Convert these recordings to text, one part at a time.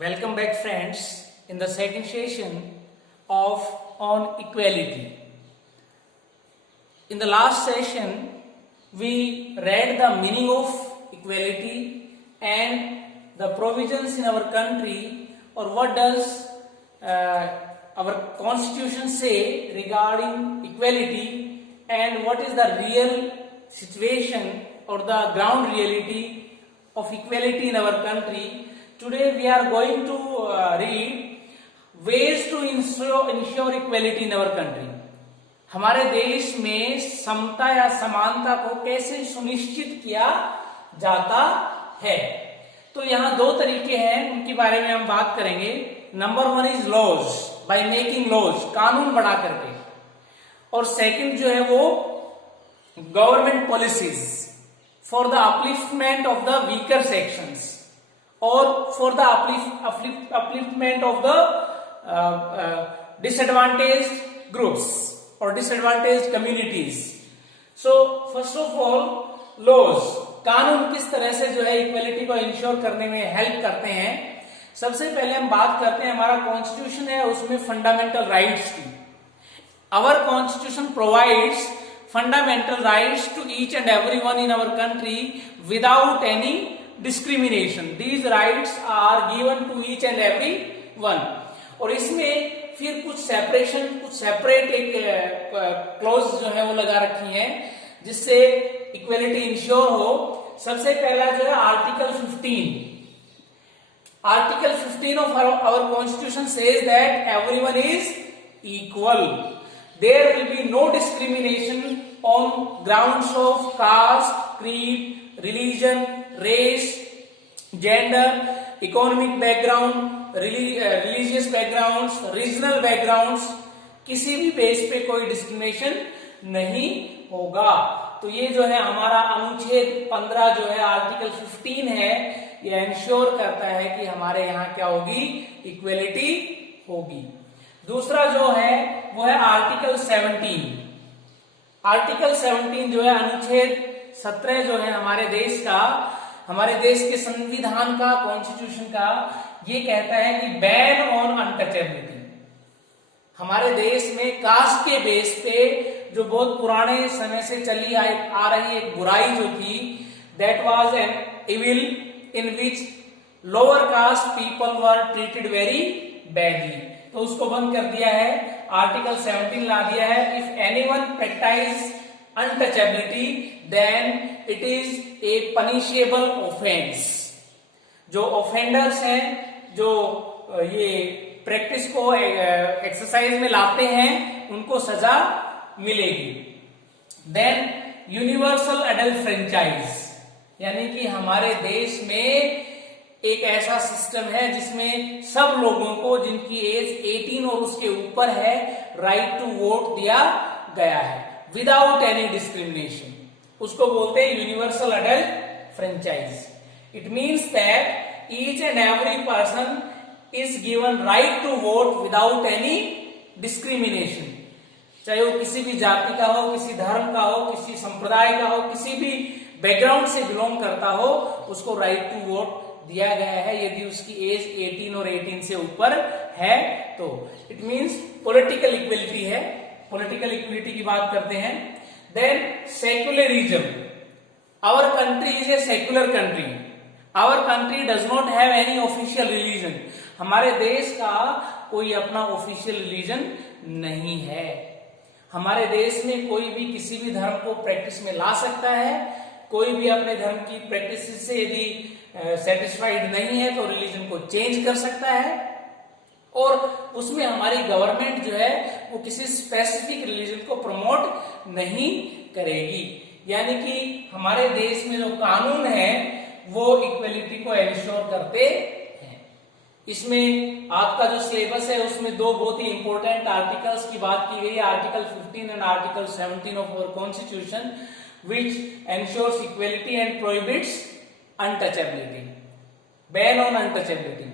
Welcome back, friends, in the second session of on equality. In the last session, we read the meaning of equality and the provisions in our country, or what does our constitution say regarding equality, and what is the real situation or the ground reality of equality in our country. Today we are going to read ways to ensure equality in our country. हमारे देश में समता या समानता को कैसे सुनिश्चित किया जाता है। तो यहाँ दो तरीके हैं, उनके बारे में हम बात करेंगे। Number one is laws, by making laws, कानून बना करके, और सेकंड जो है वो government policies for the upliftment of the weaker sections और for the upliftment of the disadvantaged groups और disadvantaged communities. So first of all laws, कानून किस तरह से जो है इक्वलिटी को इंश्योर करने में हेल्प करते हैं। सबसे पहले हम बात करते हैं, हमारा कॉन्स्टिट्यूशन है उसमें फंडामेंटल राइट्स की। Our constitution provides fundamental rights to each and everyone in our country without any discrimination. These rights are given to each and every one. और इसमें फिर कुछ सेपरेशन, कुछ सेपरेट एक क्लॉज जो है वो लगा रखी है जिससे इक्वलिटी इंश्योर हो। सबसे पहला जो है article 15। Article 15 of our constitution says that everyone is equal. There will be no discrimination on grounds of caste, creed, religion, race, gender, economic background, religious backgrounds, regional backgrounds। किसी भी base पे कोई discrimination नहीं होगा। तो ये जो है हमारा अनुच्छेद 15 जो है आर्टिकल 15 है, ये इंश्योर करता है कि हमारे यहाँ क्या होगी, इक्वलिटी होगी। दूसरा जो है वो है आर्टिकल 17। आर्टिकल 17 जो है अनुच्छेद 17 जो है हमारे देश का, हमारे देश के संविधान का, कॉन्स्टिट्यूशन का, ये कहता है कि बैन ऑन अनटचेबिलिटी। हमारे देश में कास्ट के बेस पे जो बहुत पुराने समय से चली आ रही एक बुराई जो थी, that was an evil in which lower caste people were treated very badly. तो उसको बंद कर दिया है, आर्टिकल 17 ला दिया है। If anyone practice untouchability then it is a punishable offence. जो ऑफेंडर्स हैं, जो ये प्रैक्टिस को एक्सरसाइज में लाते हैं, उनको सजा मिलेगी। देन यूनिवर्सल एडल्ट फ्रेंचाइज, यानी कि हमारे देश में एक ऐसा सिस्टम है जिसमें सब लोगों को जिनकी एज 18 और उसके ऊपर है, राइट टू वोट दिया गया है विदाउट एनी डिस्क्रिमिनेशन। उसको बोलते हैं universal adult franchise. It means that each and every person is given right to vote without any discrimination। चाहे वो किसी भी जाति का हो, किसी धर्म का हो, किसी संप्रदाय का हो, किसी भी बैकग्राउंड से बिलोंग करता हो, उसको राइट टू वोट दिया गया है यदि उसकी एज 18 और 18 से ऊपर है तो। इट मींस पॉलिटिकल इक्वलिटी है। पॉलिटिकल इक्वलिटी की बात करते हैं। Then secularism, our country is a secular country. Our country does not have any official religion. हमारे देश का कोई अपना ऑफिशियल रिलीजन नहीं है। हमारे देश में कोई भी किसी भी धर्म को प्रैक्टिस में ला सकता है। कोई भी अपने धर्म की प्रैक्टिस से यदि सेटिस्फाइड नहीं है तो रिलीजन को चेंज कर सकता है, और उसमें हमारी गवर्नमेंट जो है वो किसी स्पेसिफिक रिलीजन को प्रमोट नहीं करेगी। यानी कि हमारे देश में जो कानून है वो इक्वलिटी को एंश्योर करते हैं। इसमें आपका जो सिलेबस है उसमें दो बहुत ही इंपॉर्टेंट आर्टिकल्स की बात की गई है, article 15 and article 17 of our constitution, which ensures equality and prohibits untouchability, ban on untouchability.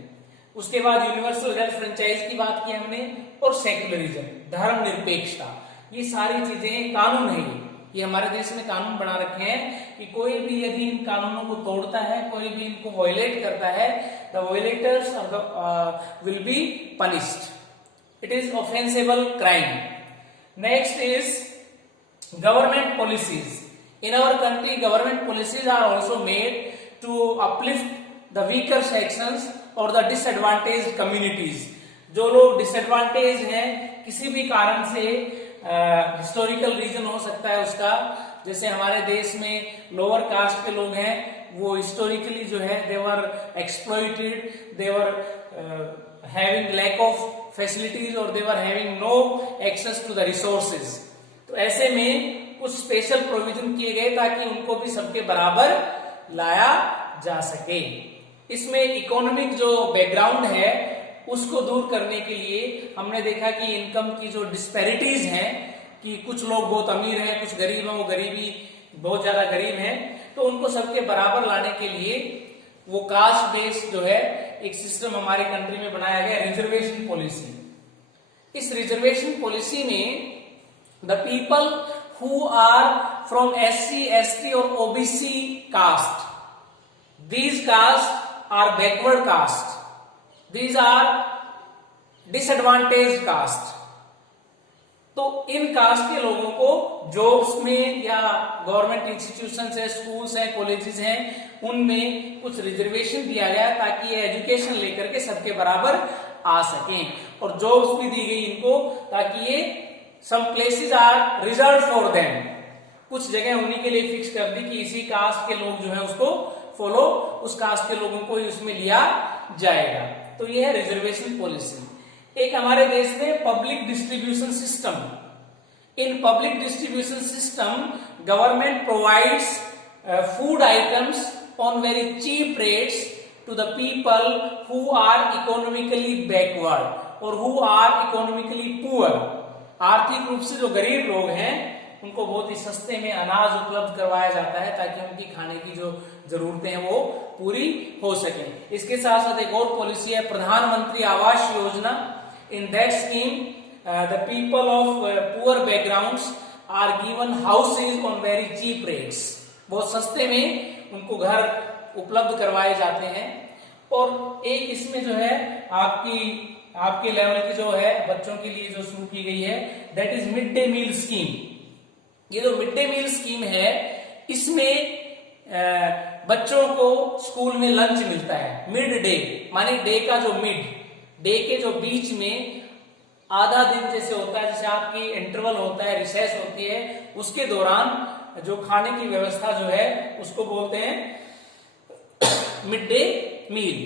उसके बाद यूनिवर्सल एडल्ट फ्रेंचाइज की बात की हमने, और सेक्युलरिज्म, धर्मनिरपेक्षता। ये सारी चीजें कानून है, ये हमारे देश में कानून बना रखे हैं कि कोई भी यदि इन कानूनों को तोड़ता है, कोई भी इनको वायलेट करता है the violators of the will be punished. It is offensible crime. Next is government policies. In our country, government policies are also made to uplift the weaker sections or the disadvantaged communities. जो लोग disadvantage हैं किसी भी कारण से, historical reason हो सकता है उसका, जैसे हमारे देश में लोअर कास्ट के लोग हैं, वो हिस्टोरिकली जो है they were exploited, they were having lack of facilities और they were having no access to the resources. तो ऐसे में कुछ स्पेशल प्रोविजन किए गए ताकि उनको भी सबके बराबर लाया जा सके. इसमें इकोनॉमिक जो बैकग्राउंड है उसको दूर करने के लिए हमने देखा कि इनकम की जो डिस्पैरिटीज हैं, कि कुछ लोग बहुत अमीर हैं, कुछ गरीब हैं, वो गरीबी बहुत ज्यादा गरीब हैं, तो उनको सबके बराबर लाने के लिए वो कास्ट बेस्ड जो है एक सिस्टम हमारी कंट्री में बनाया गया, रिजर्वेशन पॉलिसी. इस रिजर्वेशन पॉलिसी में the people who are from SC, ST और OBC caste, these caste are backward caste, these are disadvantaged caste. तो इन कास्ट के लोगों को जॉब्स में या गवर्नमेंट इंस्टीट्यूशंस है, स्कूल्स हैं, कॉलेजेस हैं, उनमें कुछ रिजर्वेशन दिया गया ताकि ये एजुकेशन लेकर के सबके बराबर आ सकें, और जॉब्स भी दी गई इनको ताकि ये some places are reserve for them, कुछ जगह उन्हीं के लिए फिक्स कर दी कि इसी कास्ट के लोग जो है उसको फॉलो, उस कास्ट के लोगों को ही उसमें लिया जाएगा. तो ये है रिजर्वेशन पॉलिसी. एक हमारे देश में public distribution system. In public distribution system government provides food items on very cheap rates to the people who are economically backward और हु आर इकोनॉमिकली पुअर. आर्थिक रूप से जो गरीब लोग हैं उनको बहुत ही सस्ते में अनाज उपलब्ध करवाया जाता है ताकि उनकी खाने की जो जरूरतें हैं वो पूरी हो सके. इसके साथ साथ एक और पॉलिसी है प्रधानमंत्री आवास योजना. In that scheme the people of poor backgrounds are given houses on very cheap rates. बहुत सस्ते में उनको घर उपलब्ध करवाए जाते हैं. और एक इसमें जो है आपके लेवल की जो है बच्चों के लिए जो शुरू की गई है, that is mid day meal scheme. ये जो मिड डे मील स्कीम है इसमें बच्चों को स्कूल में लंच मिलता है. मिड डे माने डे का जो मिड, डे के जो बीच में आधा दिन जैसे होता है, जैसे आपकी इंटरवल होता है, रिसेस होती है, उसके दौरान जो खाने की व्यवस्था जो है उसको बोलते हैं mid day meal.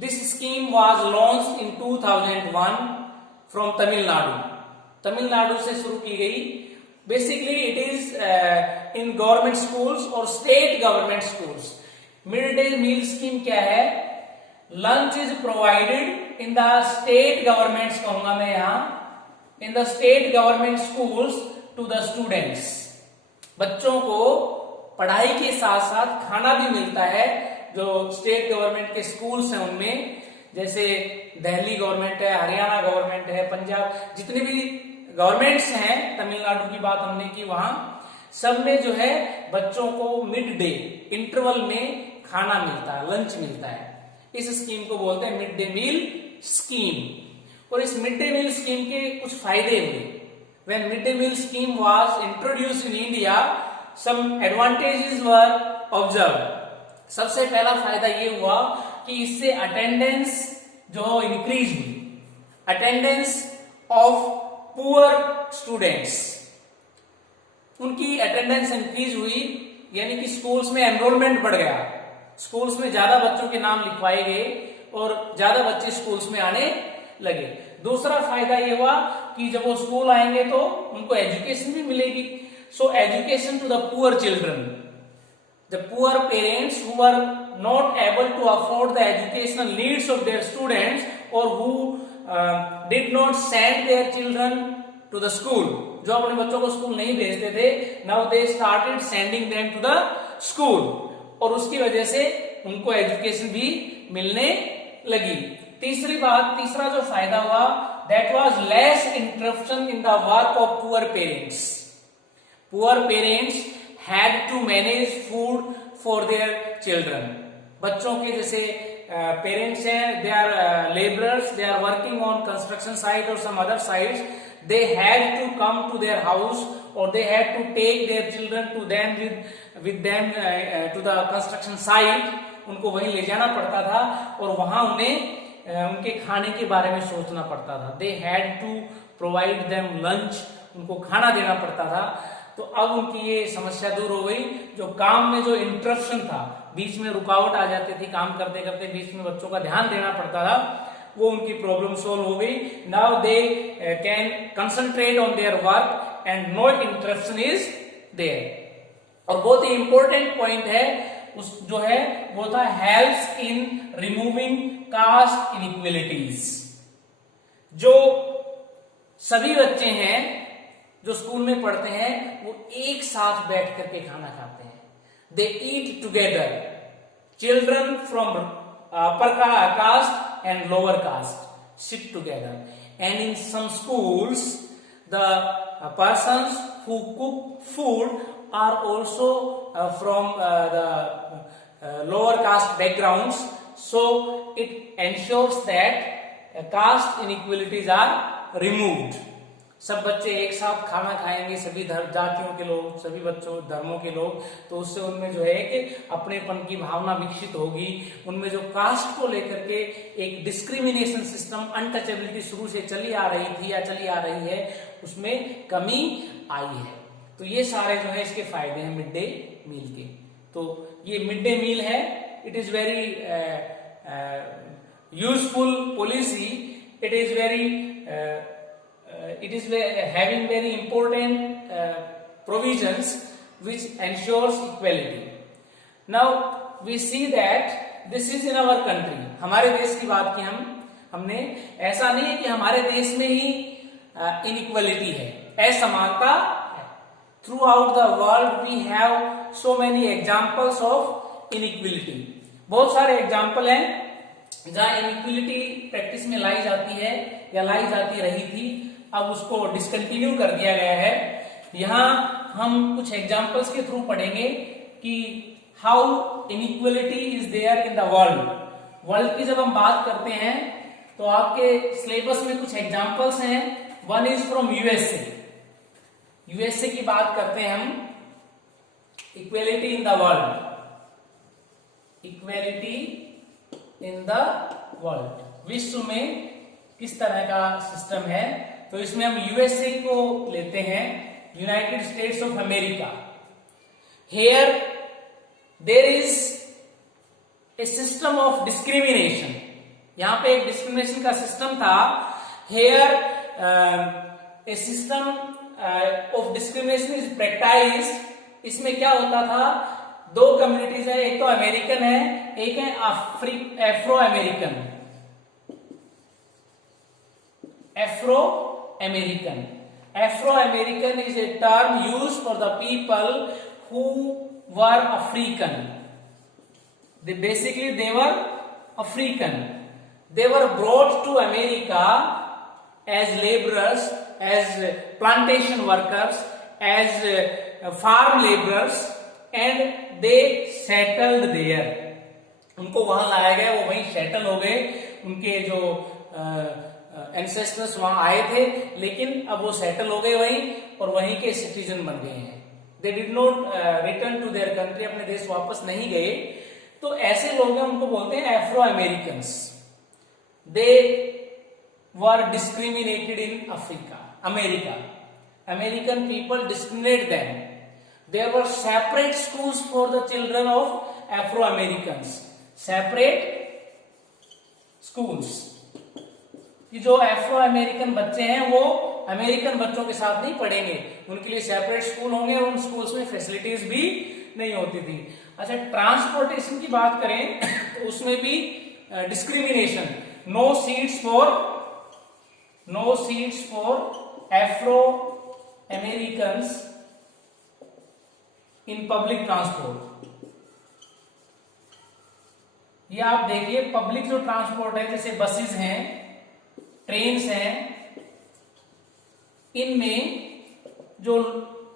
This scheme was launched in 2001 from Tamil Nadu. Tamil Nadu से शुरू की गई. Basically it is in government schools और state government schools. Mid day meal scheme क्या है? Lunch is provided in the state governments, कहूंगा मैं यहां, in the state government schools to the students. बच्चों को पढ़ाई के साथ साथ खाना भी मिलता है. जो स्टेट गवर्नमेंट के स्कूल्स हैं उनमें, जैसे दिल्ली गवर्नमेंट है, हरियाणा गवर्नमेंट है, पंजाब, जितने भी गवर्नमेंट्स हैं, तमिलनाडु की बात हमने की, वहां सब में जो है बच्चों को मिड डे इंटरवल में खाना मिलता है, लंच मिलता है. इस स्कीम को बोलते हैं मिड डे मील स्कीम. और इस मिड डे मील स्कीम के कुछ फायदे हुए. When mid day meal scheme was introduced in India, some advantages were observed. सबसे पहला फायदा ये हुआ कि इससे अटेंडेंस जो इंक्रीज हुई, अटेंडेंस ऑफ पुअर स्टूडेंट्स, उनकी अटेंडेंस इंक्रीज हुई, यानी कि स्कूल्स में एनरोलमेंट बढ़ गया. स्कूल्स में ज्यादा बच्चों के नाम लिखवाए गए और ज्यादा बच्चे स्कूल्स में आने लगे. दूसरा फायदा ये हुआ कि जब वो स्कूल आएंगे तो उनको एजुकेशन भी मिलेगी. So education to the poor children. The poor parents who were not able to afford the educational needs of their students or who did not send their children to the school, जो अपने बच्चों को school नहीं भेजते थे, now they started sending them to the school, और उसकी वजह से उनको एजुकेशन भी मिलने लगी. तीसरा जो फायदा हुआ, that was less interruption in the work of poor parents. Poor parents had to manage food for their children. बच्चों के जैसे पेरेंट्स हैं, they are labourers, they are working on construction site और some other sites, they had to come to their house और they had to take their children to them with them to the construction site. उनको वहीं ले जाना पड़ता था और वहां उन्हें उनके खाने के बारे में सोचना पड़ता था। They had to provide them lunch, उनको खाना देना पड़ता था। तो अब उनकी ये समस्या दूर हो गई। जो काम में जो इंटरप्शन था, बीच में रुकावट आ जाती थी, काम करते करते बीच में बच्चों का ध्यान देना पड़ता था, वो उनकी प्रॉब्लम सोल्व हो गई। Now they can concentrate on their work and no interruption is there. और बहुत ही इंपॉर्टेंट पॉइंट है उस जो है वो था helps in removing caste inequalities. जो सभी बच्चे हैं जो स्कूल में पढ़ते हैं वो एक साथ बैठ करके खाना खाते हैं। They eat together, children from upper caste and lower caste sit together. And in some schools the persons who cook food are also from the lower caste backgrounds, so it ensures that caste inequalities are removed. सब बच्चे एक साथ खाना खाएंगे, सभी जातियों के लोग, सभी बच्चों धर्मों के लोग, तो उससे उनमें जो है कि अपनेपन की भावना विकसित होगी। उनमें जो कास्ट को लेकर के एक डिस्क्रिमिनेशन सिस्टम, अनटचेबिलिटी शुरू से चली आ रही थी या चली आ रही है, उसमें कमी आई है। तो ये सारे जो है इसके फायदे हैं मिड डे मील के। तो ये मिड डे मील है, it is very useful policy, it is very it is having very important provisions which ensures equality. Now we see that this is in our country. हमारे देश की बात की हमने, ऐसा नहीं है कि हमारे देश में ही इनइक्वलिटी है, असमानता है। Throughout the world we have so many examples of inequality. बहुत सारे एग्जाम्पल हैं जहां इनइक्वलिटी प्रैक्टिस में लाई जाती है या लाई जाती रही थी, अब उसको डिसकंटिन्यू कर दिया गया है। यहां हम कुछ एग्जांपल्स के थ्रू पढ़ेंगे कि how inequality is there in the world. World की जब हम बात करते हैं तो आपके सिलेबस में कुछ एग्जांपल्स हैं। One is from USA. USA की बात करते हैं हम, equality in the world, equality in the world, विश्व में किस तरह का सिस्टम है। तो इसमें हम यूएसए को लेते हैं, United States of America. Here there is a system of discrimination. यहां पे एक डिस्क्रिमिनेशन का सिस्टम था। Here a system of discrimination is practised. इसमें क्या होता था, दो कम्युनिटीज है, एक तो अमेरिकन है, एक है Afro American. Afro American, Afro American is a term used for the people who were African. They were African. They were brought to America as laborers, as plantation workers, as farm laborers, and they settled there. उनको वहां लाया गया, वो वहीं settle हो गए। उनके जो एंसेस्टर्स वहां आए थे, लेकिन अब वो सेटल हो गए वहीं और वहीं के सिटीजन बन गए हैं। They did not return to their country, अपने देश वापस नहीं गए। तो ऐसे लोग हैं, उनको बोलते हैं Afro Americans. They were discriminated in Africa, America. American people discriminate them. There were separate schools for the children of Afro Americans, separate schools. कि जो एफ्रो अमेरिकन बच्चे हैं वो अमेरिकन बच्चों के साथ नहीं पढ़ेंगे, उनके लिए सेपरेट स्कूल होंगे और उन स्कूल्स में फैसिलिटीज भी नहीं होती थी। अच्छा, ट्रांसपोर्टेशन की बात करें तो उसमें भी discrimination. No seats for Afro Americans in public transport. ये आप देखिए, पब्लिक जो ट्रांसपोर्ट है, जैसे बसेस हैं, ट्रेन्स हैं, इनमें जो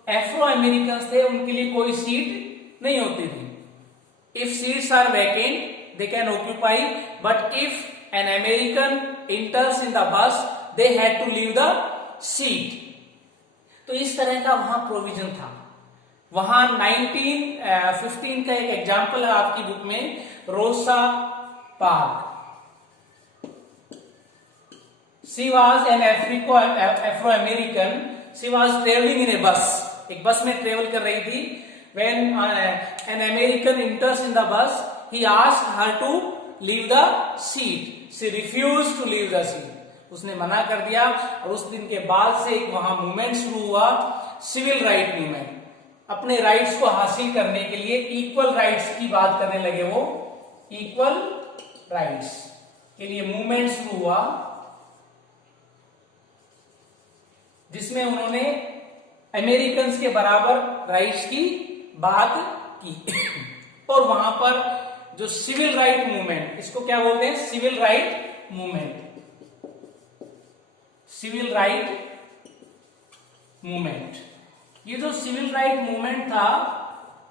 एफ्रो अमेरिकन्स थे उनके लिए कोई सीट नहीं होती थी। If seats are vacant they can occupy, but if an American enters in the bus, they had to leave the seat. तो इस तरह का वहां प्रोविजन था. वहां 1915 का एक एग्जाम्पल है आपकी बुक में, रोसा park. She was an Afro-American. She was traveling in a bus. एक बस में ट्रेवल कर रही थी. When an American enters in the bus, he asked her to leave the seat. She refused to leave the seat. उसने मना कर दिया. और उस दिन के बाद से एक वहां मूवमेंट शुरू हुआ, सिविल राइट मूवमेंट. अपने राइट्स को हासिल करने के लिए इक्वल राइट्स की बात करने लगे. वो इक्वल राइट्स के लिए मूवमेंट शुरू हुआ, जिसमें उन्होंने अमेरिकन्स के बराबर राइट्स की बात की. और वहां पर जो सिविल राइट मूवमेंट, इसको क्या बोलते हैं, civil right movement. Civil right movement, ये जो सिविल राइट मूवमेंट था,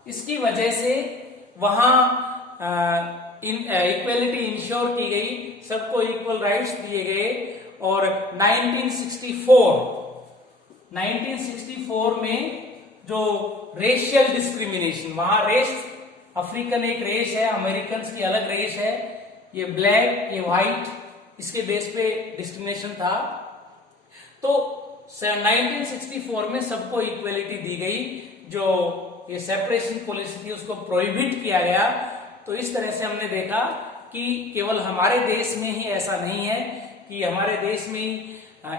इसकी वजह से वहां इक्वेलिटी इंश्योर की गई, सबको इक्वल राइट्स दिए गए. और 1964 में जो रेशियल डिस्क्रिमिनेशन, वहां रेस, अफ्रीकन एक रेस है, अमेरिकन की अलग रेस है, ये ब्लैक, ये व्हाइट, इसके बेस पे डिस्क्रिमिनेशन था. तो 1964 में सबको इक्वेलिटी दी गई. जो ये सेपरेशन पॉलिसी थी उसको प्रोहिबिट किया गया. तो इस तरह से हमने देखा कि केवल हमारे देश में ही ऐसा नहीं है कि हमारे देश में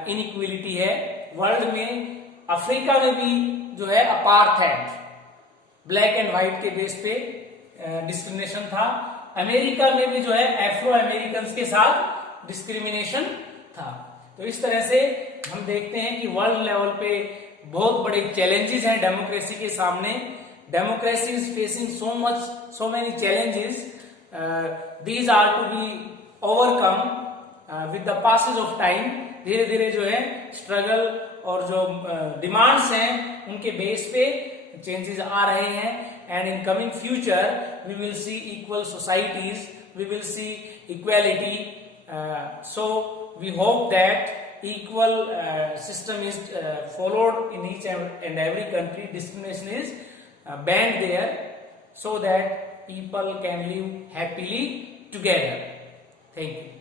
इनइक्वलिटी है. वर्ल्ड में, अफ्रीका में भी जो है अपार्थाइड, ब्लैक एंड व्हाइट के बेस पे डिस्क्रिमिनेशन था. अमेरिका में भी जो है एफ्रो अमेरिकन के साथ डिस्क्रिमिनेशन था. तो इस तरह से हम देखते हैं कि वर्ल्ड लेवल पे बहुत बड़े चैलेंजेस हैं डेमोक्रेसी के सामने. Democracy is facing so many challenges. These are to be overcome with the passage of time. धीरे धीरे जो है स्ट्रगल और जो डिमांड्स हैं उनके बेस पे चेंजेस आ रहे हैं. And in coming future we will see equal societies, we will see equality. So we hope that equal system is followed in each and every country. Discrimination is banned there, so that people can live happily together. Thank you.